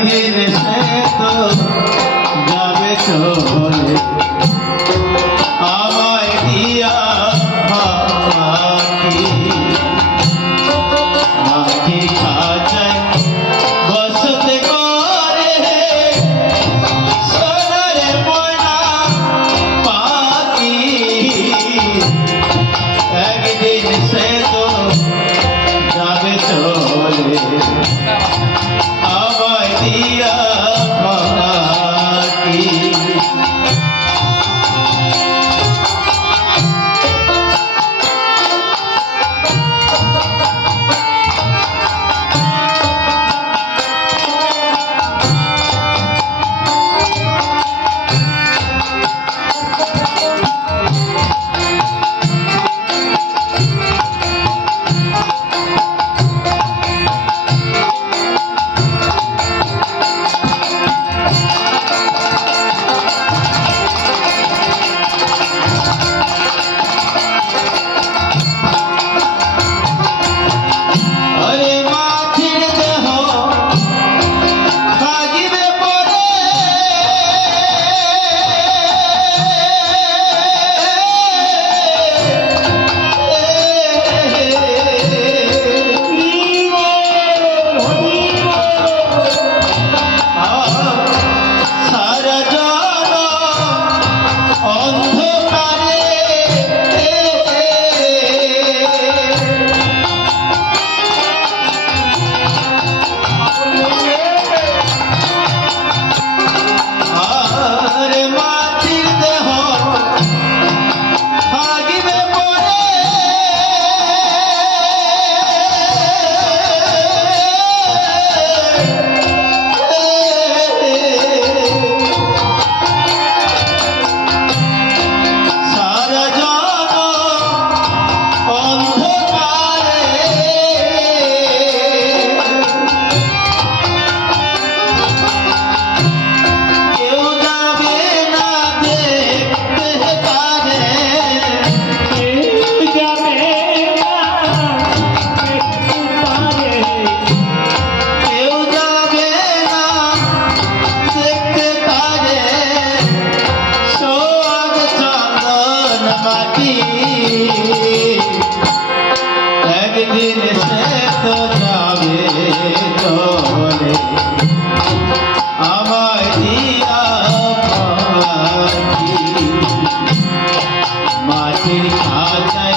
দিন সে তো যাবে চলে আমায় দিয়া একদিন সে তো যাবে চলে। আমায় দিয়া মাটির খাজায়